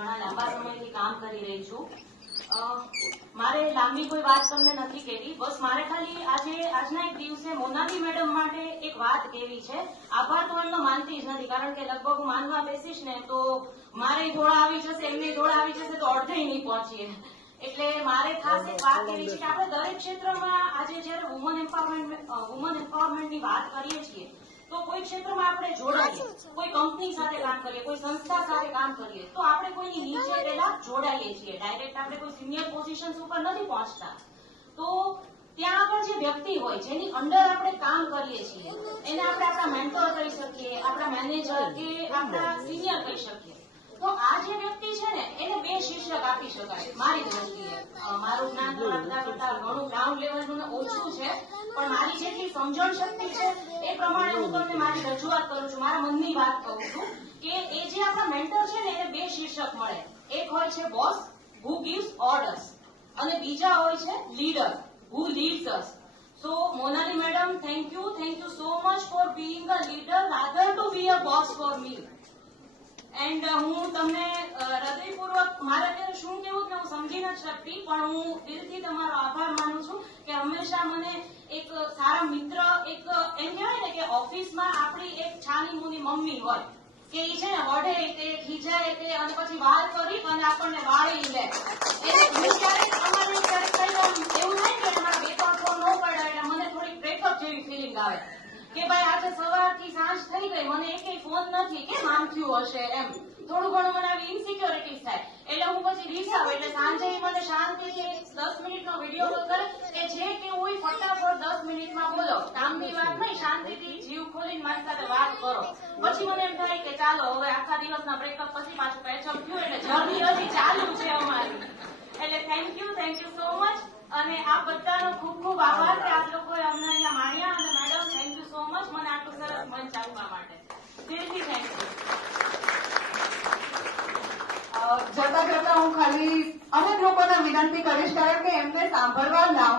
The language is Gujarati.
ઘણા લાંબા સમયથી કામ કરી રહી છું. મારે લાંબી કોઈ વાત તમને નથી કહેવી, બસ મારે ખાલી આજના એક દિવસે મોનાલી મેડમ માટે એક વાત કહેવી છે. આભાર તો એમનો માનતી જ નથી, કારણ કે લગભગ હું માનવા બેસીશ ને તો મારે દોડા આવી જશે, એમને દોડા આવી જશે તો અડધે નહીં પહોંચીએ. એટલે મારે ખાસ એક વાત એવી છે કે આપણે દરેક ક્ષેત્રમાં આજે જયારે વુમન એમ્પાવરમેન્ટની વાત કરીએ છીએ તો કોઈ ક્ષેત્રમાં આપણે જોડાઈએ, કોઈ કંપની સાથે કામ કરીએ, કોઈ સંસ્થા સાથે કામ કરીએ તો આપણે કોઈની નીચે પહેલા જોડાઈએ છીએ. ડાયરેક્ટ આપણે કોઈ સિનિયર પોઝિશન ઉપર નથી પહોંચતા. તો ત્યાં આગળ જે વ્યક્તિ હોય જેની અંડર આપણે કામ કરીએ છીએ એને આપણે આપણા મેન્ટર કહી શકીએ, આપણા મેનેજર કે આપણા સિનિયર કહી શકીએ. તો આ જે વ્યક્તિ છે ને એને બે શીર્ષક આપી શકાય મારી દ્રષ્ટિએ. મારું જ્ઞાન બધા કરતા ઘણું ગ્રાઉન્ડ લેવલનું ઓછું છે, પણ મારી જેટલી સમજણ શક્તિ છે એ પ્રમાણે હું તમને મારી રજૂઆત કરું છું, મારા મનની વાત કરું છું કે એ જે આપણા મેન્ટર છે ને એને બે શીર્ષક મળે. એક હોય છે બોસ who gives orders અને બીજા હોય છે leader who leads us. So Monali madam, thank you so much for being a leader rather to be a boss for me. And હું તમને હૃદયપૂર્વક મારે અત્યારે શું કેવું કે હું સમજી નથી શકતી, પણ હું દિલથી તમારો આભાર માનું છું કે હંમેશા મને એક સારા મિત્ર, એક એમ કહેવાય ને કે ઓફિસમાં આપણી એક છાની મુની મમ્મી હોય કે એ છે ને વઢે તે ખીજાય તે અને પછી વાળ કરી અને આપણને વાળી લે. એવું ક્યારેક એવું થાય કે અમારા બે ત્રણ ફોન ન પડે એટલે મને થોડીક બ્રેકઅપ જેવી ફિલિંગ આવે કે ભાઈ આજે સવારથી સાંજ થઈ ગઈ, મને એકેય ફોન નથી, કેમ આમ થયું હશે, એમ થોડું ઘણું મને આવી ઇન્સિક્યોરિટીઝ થાય. એટલે હું પછી રીસાવ, એટલે સાંજે મને શાંતિથી 10 મિનિટનો વિડીયો કોલ કરે કે જે કેવું હોય ફટાફટ 10 મિનિટમાં બોલો, કામની વાત નહીં, શાંતિથી જીવ ખોલીને મારી સાથે વાત કરો. પછી મને એમ થાય કે ચાલો હવે આખા દિવસના બ્રેકઅપ પછી પાછું પેચઅપ થયું એટલે જર્ની હજી ચાલુ છે અમારી. એટલે થેન્ક યુ સો મચ. અને આ બધાનો ખૂબ ખૂબ આભાર કે આપ લોકોએ અમને અહીંયા માણ્યા. અને madam thank you so much મને આટલું સરસ મંચ આપવા માટે. દિલથી થેન્ક યુ. જતા જતા હું ખાલી અનેક લોકોને વિનંતી કરીશ, કારણ કે એમને સાંભળવા લાવવા